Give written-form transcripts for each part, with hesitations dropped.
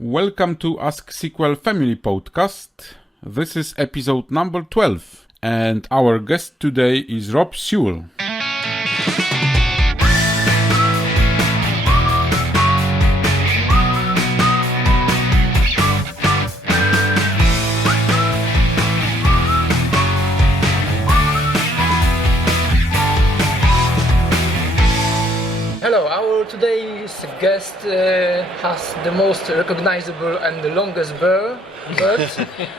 Welcome to Ask SQL Family podcast. This is episode number 12, and our guest today is Rob Sewell. Hello, our today's guest has the most recognizable and the longest bird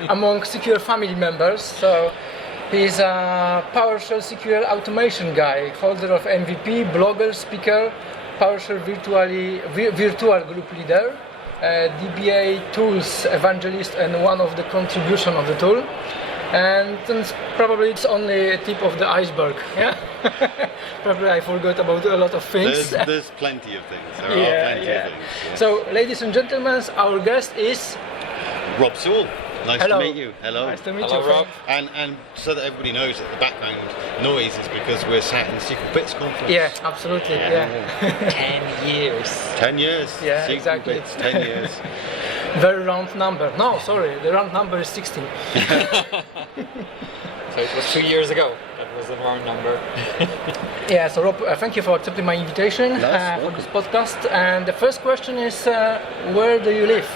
among SQL family members. So he's a PowerShell SQL automation guy, holder of MVP, blogger, speaker, PowerShell virtual group leader, DBA tools evangelist, and one of the contribution of the tool. And probably it's only a tip of the iceberg. Yeah, probably I forgot about a lot of things. There's plenty of things. There are plenty of things. Yeah. So, ladies and gentlemen, our guest is Rob Sewell. Nice to meet you. Hello. Nice to meet Hello, you, Rob. And so that everybody knows that the background noise is because we're sat in the SQLBits conference. Yeah, absolutely. Yeah. 10 years. 10 years. Yeah, SQLBits, exactly. 10 years. Very round number. No, sorry, the round number is 16. So it was 2 years ago. That was the wrong number. Yeah, so Rob, thank you for accepting my invitation Nice, for this podcast. And the first question is, where do you live?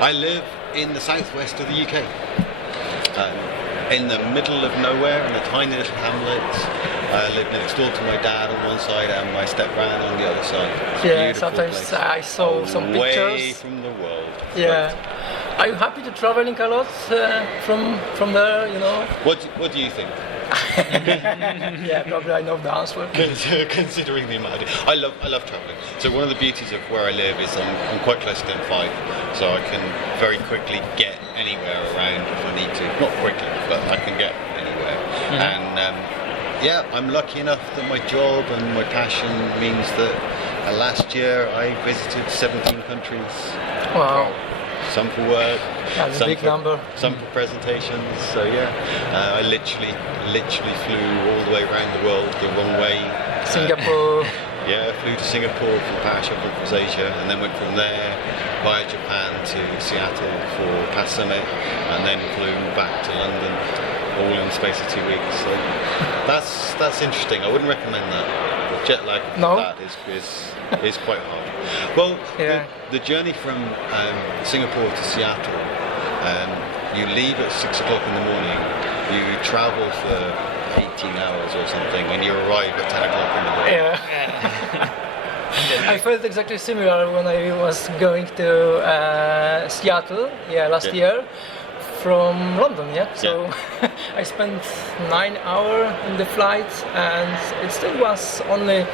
I live in the southwest of the UK. In the middle of nowhere, in a tiny little hamlet. I live next door to my dad on one side and my step-gran on the other side. It's a Yeah, beautiful sometimes place. I saw some Away pictures. from the world. Yeah. Are you happy to traveling a lot from there, you know? What do you think? Yeah, probably I know the answer. Considering the amount I love travelling. So one of the beauties of where I live is I'm quite close to M5, so I can very quickly get anywhere around if I need to. Not quickly, but I can get anywhere. And yeah, I'm lucky enough that my job and my passion means that last year I visited 17 countries. Wow. Some for work, That's a some big for, number. some for presentations. So yeah, I literally flew all the way around the world the wrong way. Singapore. Yeah, flew to Singapore for PowerShell Conference Asia, and then went from there via Japan to Seattle for PASS Summit, and then flew back to London, all in the space of 2 weeks. So that's interesting. I wouldn't recommend that. The jet lag No? that is quite hard. Well, Yeah. the journey from Singapore to Seattle, you leave at 6 o'clock in the morning, you travel for 18 hours or something, and you arrive at 10 o'clock in the morning. Yeah. I felt exactly similar when I was going to Seattle, last year, from London, So I spent 9 hours in the flight, and it still was only,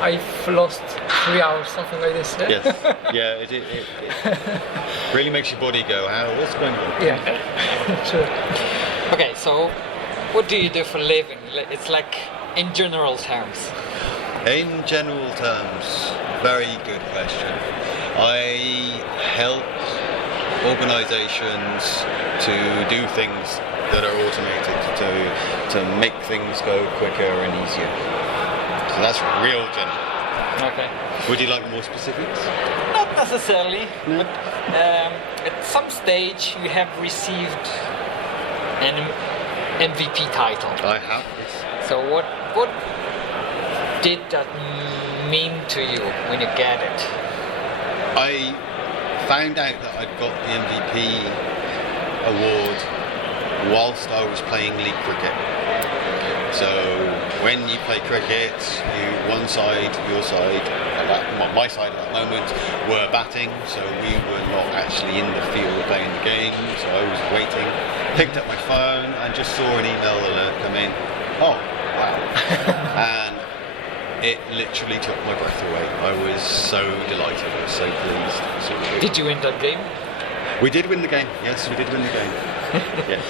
I've lost 3 hours, something like this. Yeah? Yes, yeah, it really makes your body go, what's going on? Yeah, sure. Okay, so what do you do for a living? It's like in general terms. In general terms, very good question. I help organisations to do things that are automated, to make things go quicker and easier. So that's real general. Okay. Would you like more specifics? Not necessarily, No. but at some stage you have received an MVP title. I have this. So what did that mean to you when you get it? I found out that I'd got the MVP award whilst I was playing league cricket. So when you play cricket, one side, your side, my side at that moment were batting, so we were not actually in the field playing the game, so I was waiting, picked up my phone and just saw an email alert come in. Oh, wow. And it literally took my breath away. I was so delighted, I was so pleased. So Did you win that game? we did win the game, yes, we did win the game. Yes.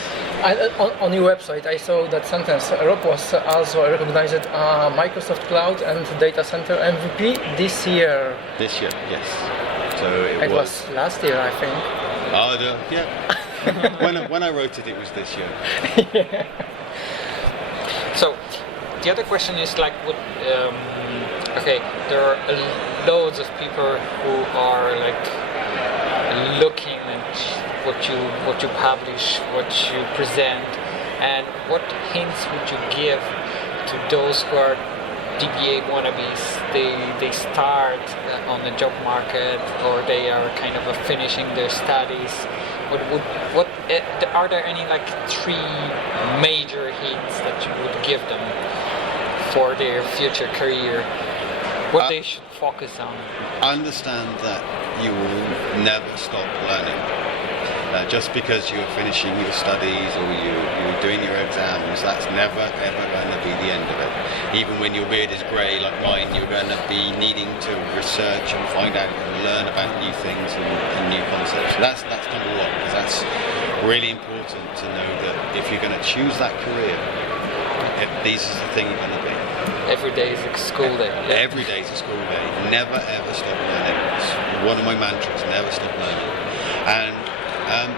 On your website, I saw that sentence. Rob was also recognized Microsoft Cloud and Data Center MVP this year. This year, yes. So It was last year, I think. Yeah. when I wrote it, it was this year. So the other question is like, what? Okay, there are loads of people who are like looking at what you publish, what you present, and what hints would you give to those who are DBA wannabes? They start on the job market, or they are kind of finishing their studies. Are there any like 3 major hints that you would give them for their future career? What they should focus on? Understand that you will never stop learning. Just because you're finishing your studies or you're doing your exams, that's never ever going to be the end of it. Even when your beard is grey like mine, you're going to be needing to research and find out and learn about new things and new concepts. So that's number one, because that's really important to know that if you're going to choose that career, this is the thing you're going to be. Every day is a school day. Yeah. Every day is a school day. Never ever stop learning. It's one of my mantras, never stop learning. And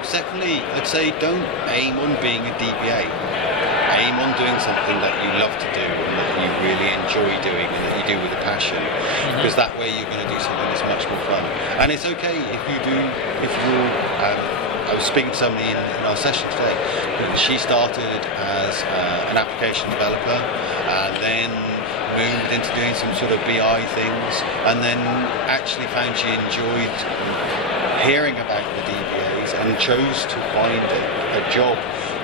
secondly, I'd say don't aim on being a DBA. Aim on doing something that you love to do and that you really enjoy doing and that you do with a passion, because that way you're going to do something that's much more fun. And it's okay if I was speaking to somebody in our session today. She started as an application developer and then moved into doing some sort of BI things, and then actually found she enjoyed hearing about the DBAs and chose to find a job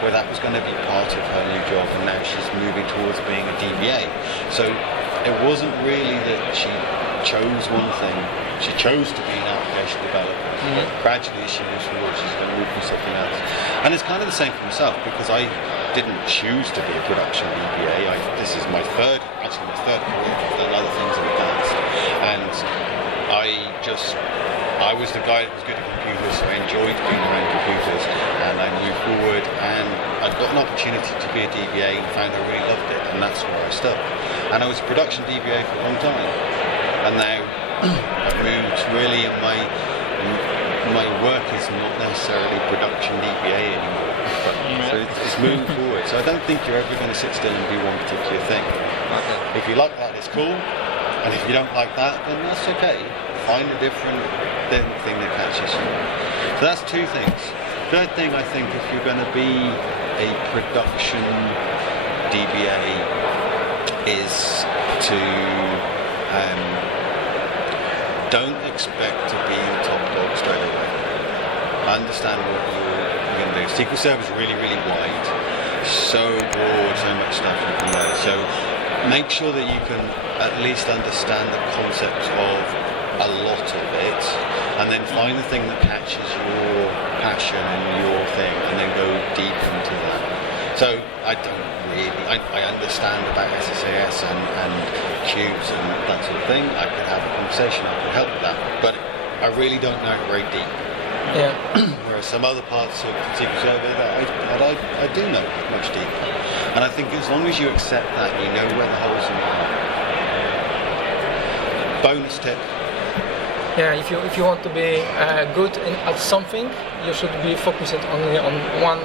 where that was going to be part of her new job, and now she's moving towards being a DBA. So it wasn't really that she chose one thing, she chose to be an application developer. But gradually she moves forward, she's going to move to something else. And it's kind of the same for myself, because I didn't choose to be a production DBA. This is my third career. I've done other things in the past. And I was the guy that was good at computers, so I enjoyed being around computers, and I moved forward and I'd got an opportunity to be a DBA and found I really loved it, and that's where I stuck. And I was a production DBA for a long time, and now I've moved really, and my work is not necessarily production DBA anymore. So it's moving forward. So I don't think you're ever going to sit still and do one particular thing. If you like that, it's cool, and if you don't like that, then that's okay. Find a different thing that catches you. So that's 2 things. Third thing, I think, if you're going to be a production DBA, is to don't expect to be the top dog straight away. Understand what you're going to do. SQL Server is really, really wide. So broad, so much stuff you can know. So make sure that you can at least understand the concepts of a lot of it, and then find the thing that catches your passion and your thing, and then go deep into that. So I understand about SSAS and cubes and that sort of thing. I could have a conversation, I could help with that, but I really don't know it very deep. Yeah. Whereas some other parts of SQL Server that I do know much deeper. And I think as long as you accept that, you know where the holes in are. Bonus tip. Yeah, if you want to be good at something, you should be focusing only on one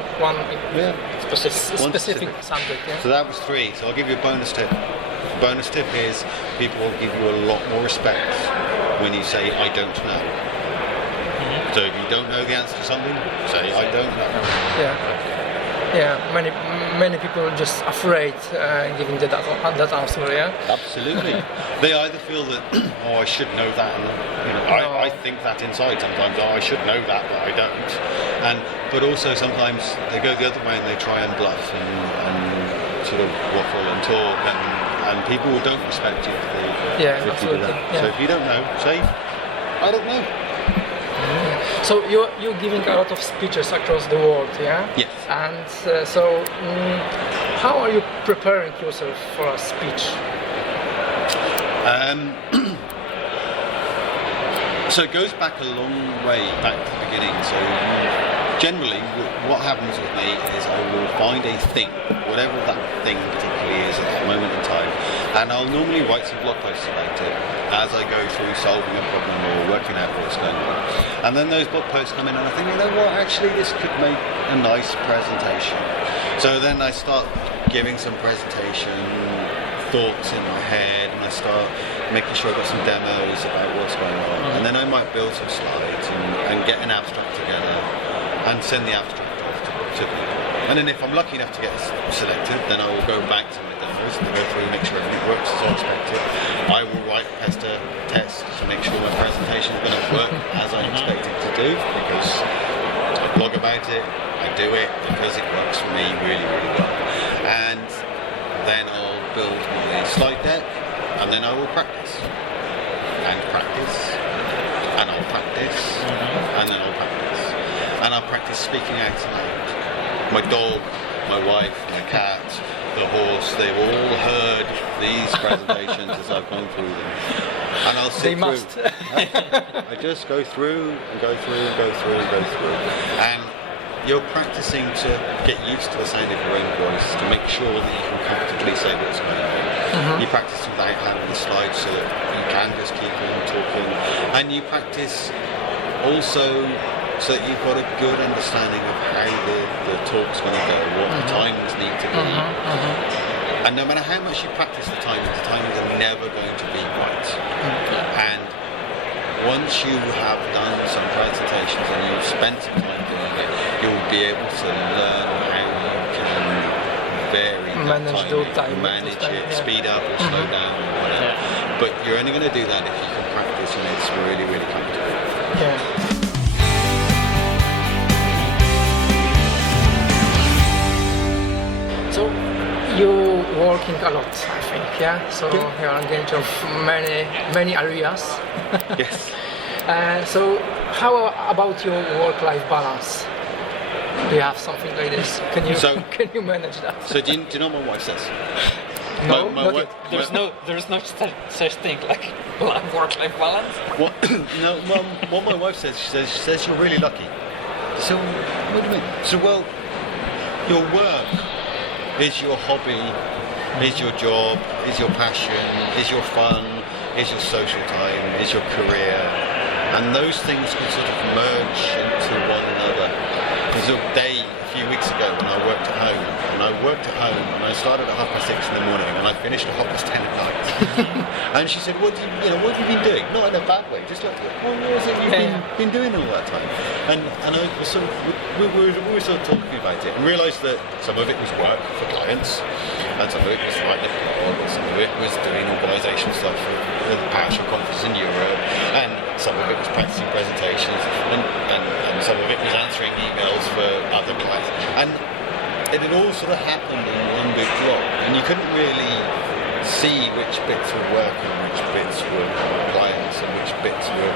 specific subject. Yeah? So that was 3. So I'll give you a bonus tip. The bonus tip is people will give you a lot more respect when you say I don't know. So if you don't know the answer to something, say I don't know. Yeah. Many people are just afraid giving that answer. Yeah. Absolutely. They either feel that I should know that, and I think that inside sometimes. I should know that, but I don't. But also sometimes they go the other way and they try and bluff and sort of waffle and talk, and people don't respect you for absolutely. that. Yeah. So if you don't know, say I don't know. So you're giving a lot of speeches across the world, yeah? Yes. And how are you preparing yourself for a speech? So it goes back a long way, back to the beginning. So generally, what happens with me is I will find a thing, whatever that thing particularly is at that moment in time, and I'll normally write some blog posts about it as I go through solving a problem or working out what's going on. And then those blog posts come in and I think, you know what, actually this could make a nice presentation. So then I start giving some presentation thoughts in my head, and I start making sure I've got some demos about what's going on. And then I might build some slides and get an abstract together and send the abstract off to people. And then if I'm lucky enough to get selected, then I will go back to my demos and go through, make sure everything works as I expected. I will write tests to make sure my presentation is going to work as I expect it to do, because I blog about it, I do it because it works for me really, really well. And then I'll build my slide deck, and then I will practice. And practice. And I'll practice. And then I'll practice. And I'll practice speaking out loud. My dog, my wife, my cat, the horse, they've all heard these presentations as I've gone through them. And I'll sit They through. must. I just go through and go through and go through and go through. And you're practicing to get used to the sound of your own voice, to make sure that you can comfortably say what's going on. You practice without having the slides so that you can just keep on talking. And you practice also so that you've got a good understanding of how the talk's going to go, what the timings need to be. And no matter how much you practice the timings are never going to be right. And once you have done some presentations and you've spent some time doing it, you'll be able to learn how you can vary Manage those timings, manage it, speed up or slow down or whatever. But you're only going to do that if you can practice and it's really, really comfortable. Yeah. So you're working a lot, I think, yeah? So you're engaged of many areas. Yes. So how about your work-life balance? Do you have something like this? Can you manage that? So do you know what my wife says? No, my not wife, yet. There's no such thing like work-life balance. what my wife says, she says you're really lucky. So what do you mean? So well, your work is your hobby, is your job, is your passion, is your fun, is your social time, is your career, and those things can sort of merge into one another. There's a day a few weeks ago when I worked at home, and I started at 6:30 in the morning, and I finished at 10:30 at night. And she said, "What have you been doing?" Not in a bad way, just like, "What was it you've been doing all that time?" And I was sort of, we were sort of talking about it, and realised that some of it was work for clients, and some of it was writing a blog, and some of it was doing organisation stuff for the PowerShell Conference in Europe, and some of it was practicing presentations, and some of it was answering emails for other clients. And it had all sort of happened in one big block, and you couldn't really see which bits were work and which bits were clients and which bits were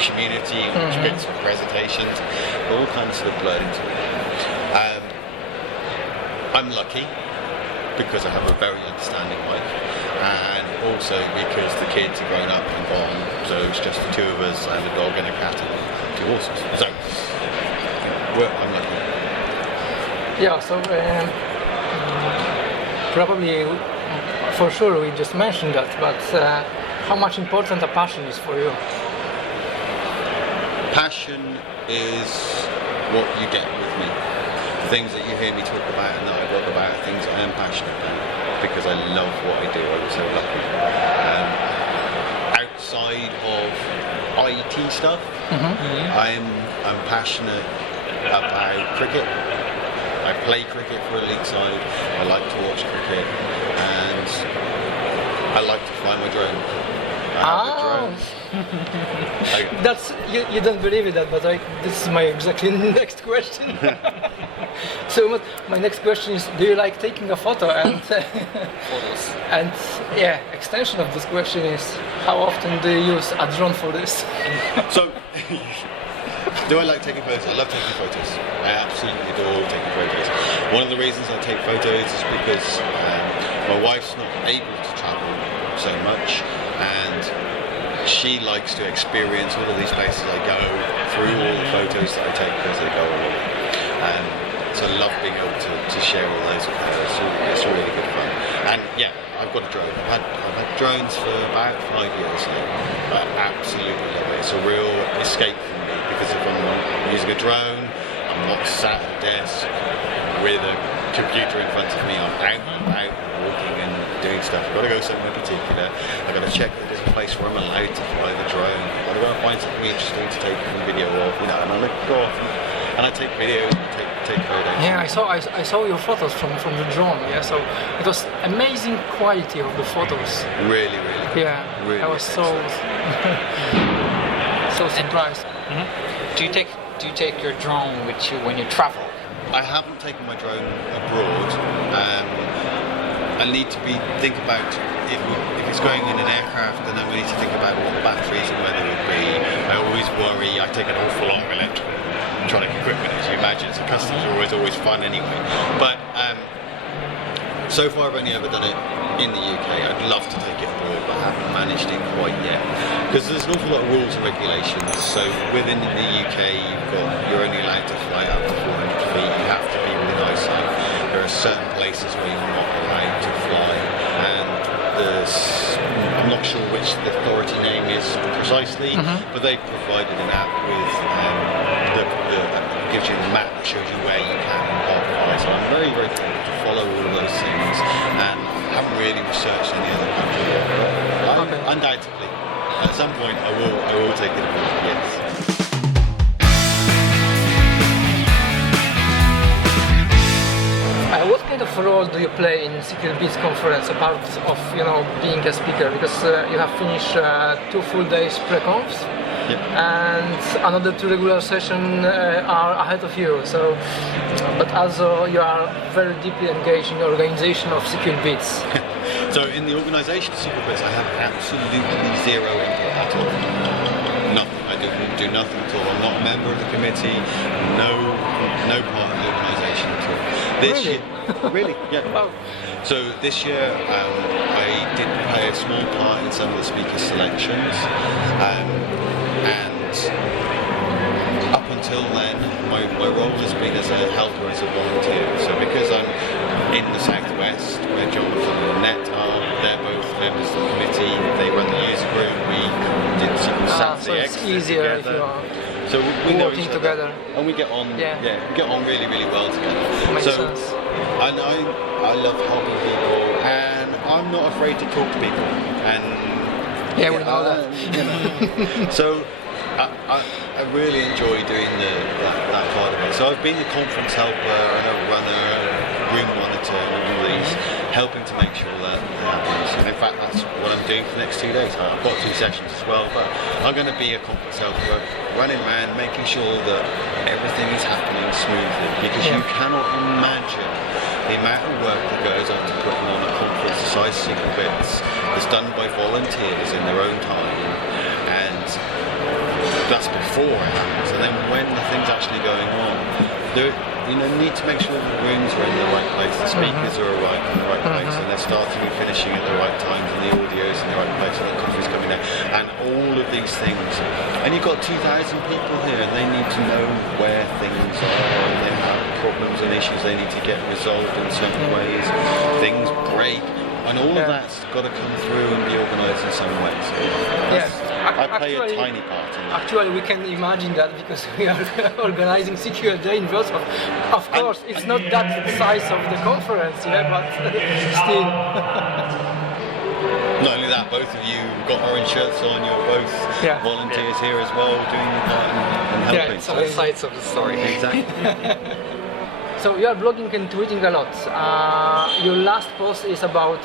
community and which bits were presentations. They all kind of sort of blurred into it. I'm lucky because I have a very understanding wife, and also because the kids are grown up and gone, so it's just the two of us and a dog and a cat and 2 horses. So I'm lucky. Yeah, so probably, for sure, we just mentioned that, but how much important a passion is for you? Passion is what you get with me. The things that you hear me talk about and that I blog about are things I am passionate about because I love what I do. I was so lucky. Outside of IT stuff, I'm passionate about cricket. I play cricket for a league side. I like to watch cricket, and I like to fly my drone. I have a drone. That's you don't believe it, but this is my exactly next question. So my next question is: do you like taking a photo? And Photos. and extension of this question is: how often do you use a drone for this? So. Do I like taking photos? I love taking photos. I absolutely adore taking photos. One of the reasons I take photos is because my wife's not able to travel so much, and she likes to experience all of these places I go through all the photos that I take as they go along. So I love being able to share all those with her. It's really good fun. And yeah, I've got a drone. I've had drones for about 5 years now. I absolutely love it. It's a real escape for me because if I'm using a drone, I'm not sat at a desk with a computer in front of me. I'm out and about walking and doing stuff. I've got to go somewhere particular. I've got to check that there's a place where I'm allowed to fly the drone. I've got to find something interesting to take a video of, and I go off and I take videos, take photos. Yeah, I saw your photos from the drone. Yeah, so it was amazing quality of the photos. Really good. Yeah, really I was so surprised. Do you take your drone with you when you travel? I haven't taken my drone abroad. I need to think about if it's going in an aircraft, then we need to think about what batteries and weather would be. I always worry. I take an awful lot of electronic equipment, as you imagine. So customers are always fun anyway. But so far I've only ever done it in the UK. I'd love to take it abroad, but I haven't managed it quite yet. Because there's an awful lot of rules and regulations. So within the UK, you're only allowed to fly up to 400 feet. You have to be within eyesight. There are certain places where you're not allowed to fly, and I'm not sure which the authority name is precisely, but they provided an app with gives you the map that shows you where you can and can't fly. So I'm very thankful to follow all of those things, and haven't really researched any other country yet. But undoubtedly, at some point I will take it abroad. Yes. What kind of role do you play in SQLBits conference apart of being a speaker? Because you have finished 2 full days pre-confs, and another 2 regular sessions are ahead of you. So, but also you are very deeply engaged in the organization of SQLBits. So in the organisation of SQLBits, I have absolutely zero input at all. Nothing. I do nothing at all. I'm not a member of the committee. No part of the organisation at all. This year, really, yeah. Wow. So this year, I did play a small part in some of the speaker selections, and up until then, my role has been as a helper, as a volunteer. So because I'm in the southwest, where Jonathan and Annette are, they're both members of the committee. They run the user group. We did SQL Saturday So it's Exeter easier together. if you are So we know working each other, together. and we get on. Yeah. We get on really well together. Makes so sense. I love helping people, and I'm not afraid to talk to people. And Yeah, we know that. So I really enjoy doing that part of it. So I've been a conference helper and a runner, room monitor, and all these, helping to make sure that happens. And in fact, that's what I'm doing for the next 2 days. I've got 2 sessions as well, but I'm going to be a conference helper, running around, making sure that everything is happening smoothly, because you cannot imagine the amount of work that goes on to putting on a conference the size of SQLBits is done by volunteers in their own time, and that's before it happens. And then when the thing's actually going on, you need to make sure the rooms are in the right place, the speakers are in the right place, and they're starting and finishing at the right times, and the audio's in the right place, and the coffee's coming down, and all of these things. And you've got 2,000 people here, and they need to know where things are, and they have problems and issues they need to get resolved in certain ways. Things break, and all of that's got to come through and be organised in some way. So I play a tiny part in that. Actually, we can imagine that because we are organizing SQL Day in Wrocław. Of course, it's not that size of the conference, but still. Not only that, both of you got orange shirts on. You're both volunteers here as well, doing your part and helping. It's all sides of the story. Exactly. So you are blogging and tweeting a lot. Your last post is about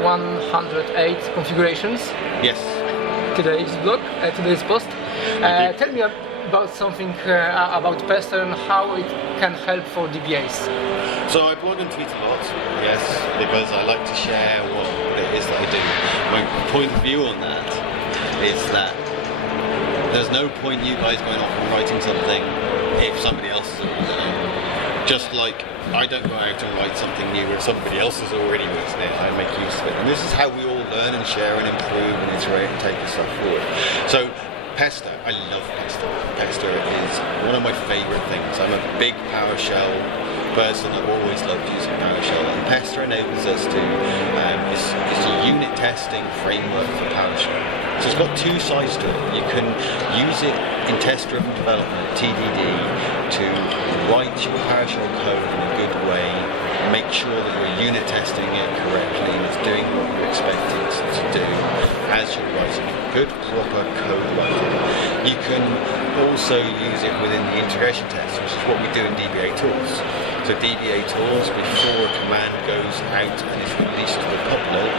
108 configurations. Yes. Today's post. Tell me about something about Pester and how it can help for DBAs. So I blog and tweet a lot, yes, because I like to share what it is that I do. My point of view on that is that there's no point you guys going off and writing something if somebody else has already done it. Just like I don't go out and write something new if somebody else has already written it. I make use of it. And this is how we all learn and share and improve and iterate and take the stuff forward. So Pester, I love Pester. Pester is one of my favourite things. I'm a big PowerShell person. I've always loved using PowerShell, and Pester enables us to is a unit testing framework for PowerShell. So it's got 2 sides to it. You can use it in test-driven development, TDD, to write your PowerShell code in a good way make sure that you're unit testing it correctly and it's doing what you expect it to do as you're writing it. Good, proper code writing. You can also use it within the integration test, which is what we do in DBA tools. So DBA tools, before a command goes out and is released to the public,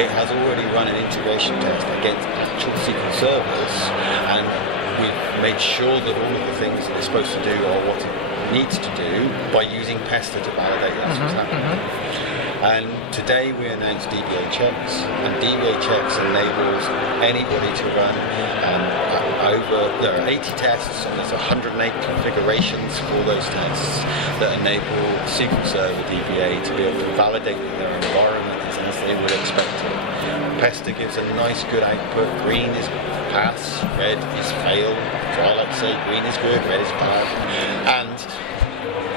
it has already run an integration test against actual SQL servers, and we've made sure that all of the things that it's supposed to do are what it needs to do by using Pester to validate that's what's happening. And today we announced DBA checks, and DBA checks enables anybody to run there are 80 tests, and there's 108 configurations for those tests that enable SQL Server DBA to be able to validate that their environment is as they would expect it. Pester gives a nice good output. Green is pass, red is fail. So I like to say green is good, red is bad. And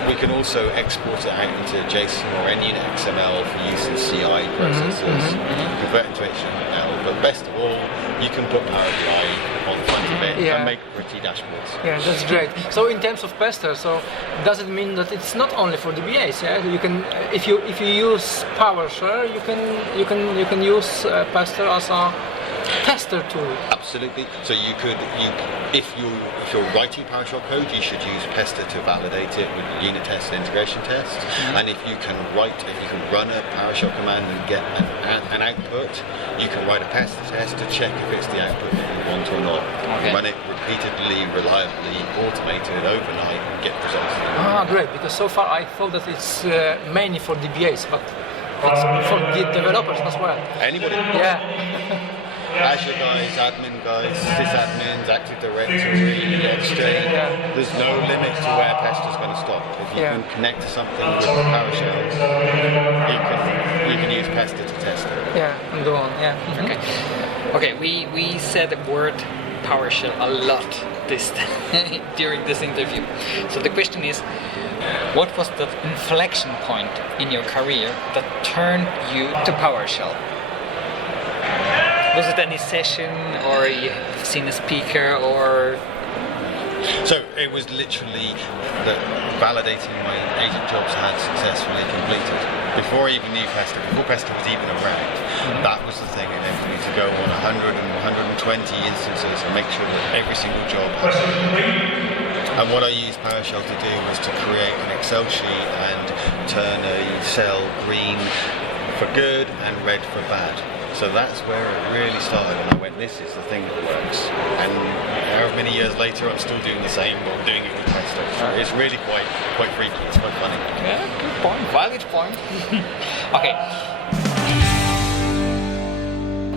we can also export it out into JSON or NUnit XML for use in CI processes, convert into HTML, but best of all, you can put Power BI on the front of it and make pretty dashboards. Yeah, that's great. So in terms of Pester, so does it mean that it's not only for DBAs? Yeah, you can if you use PowerShell, you can use Pester as a tester tool. Absolutely. So if you're writing PowerShell code, you should use Pester to validate it with unit test and integration test. And if you can run a PowerShell command and get an output, you can write a Pester test to check if it's the output that you want or not. Okay. Run it repeatedly, reliably, automated overnight, and get results. Great. Because so far I thought that it's mainly for DBAs, but it's for the developers as well. Anybody? Yeah. Azure guys, admin guys, sysadmins, Active Directory, Exchange. There's no limit to where Pester's going to stop. If you can connect to something with PowerShell, you can use Pester to test it. Yeah, and go on. Yeah. Okay. We said the word PowerShell a lot during this interview. So the question is, what was the inflection point in your career that turned you to PowerShell? Was it any session, or you've seen a speaker, or? So it was literally that validating my agent jobs had successfully completed. Before I even knew Pester, before Pester was even around, that was the thing that enabled me to go on 100 and 120 instances and make sure that every single job had and what I used PowerShell to do was to create an Excel sheet and turn a cell green for good and red for bad. So that's where it really started, and I went, this is the thing that works. And however many years later, I'm still doing the same, but I'm doing it with Pester. So it's really quite freaky, it's quite funny. Yeah, good point, valid point. Okay.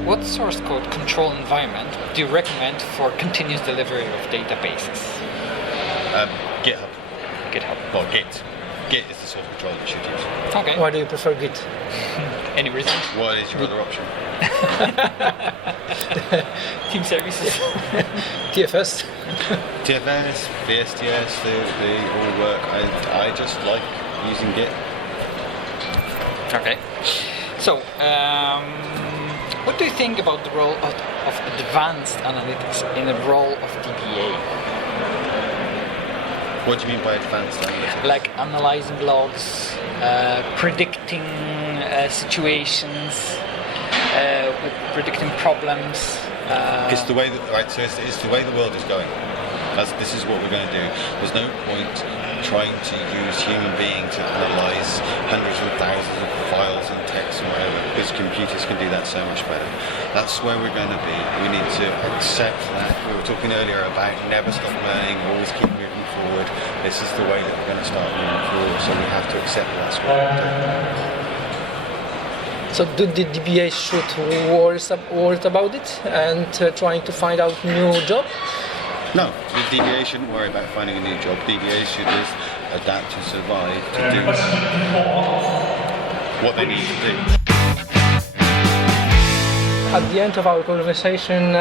What source code control environment do you recommend for continuous delivery of databases? GitHub. GitHub. Or Git. Git is the source control that you should use. Okay. Why do you prefer Git? Any reason? What is your other option? Team services. TFS. TFS, PSDayUK, they all work. I just like using Git. Okay. So, what do you think about the role of advanced analytics in the role of DBA? What do you mean by advanced analytics? Like analyzing logs, predicting situations, predicting problems. It's the way that it's the way the world is going. This is what we're going to do. There's no point trying to use human being to analyze hundreds and thousands of files and text and whatever, because computers can do that so much better. That's where we're going to be. We need to accept that. We were talking earlier about never stop learning, always keep moving forward. This is the way that we're going to start moving forward, so we have to accept that's what we're doing. So do the DBA should worry about it and trying to find out new job? No, the DBA shouldn't worry about finding a new job. DBA should just adapt to survive to do what they need to do. At the end of our conversation,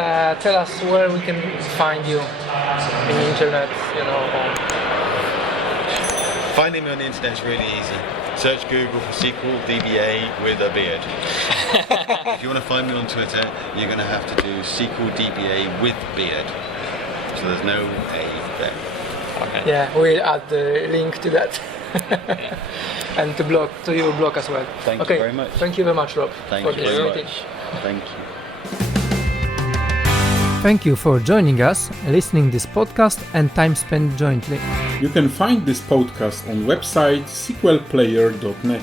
tell us where we can find you in the internet, Finding me on the internet is really easy. Search Google for SQL DBA with a beard. If you want to find me on Twitter, you're going to have to do SQL DBA with beard. So there's no A there. Okay. Yeah, we'll add the link to that. and to your blog as well. Thank you very much. Thank you very much, Rob. Thank for you this very meeting. much. Thank you. Thank you for joining us, listening this podcast, and time spent jointly. You can find this podcast on website sqlplayer.net.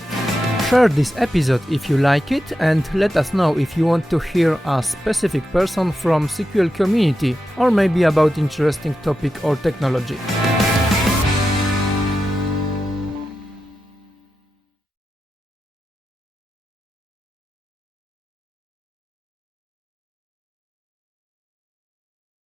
Share this episode if you like it, and let us know if you want to hear a specific person from SQL community, or maybe about interesting topic or technology.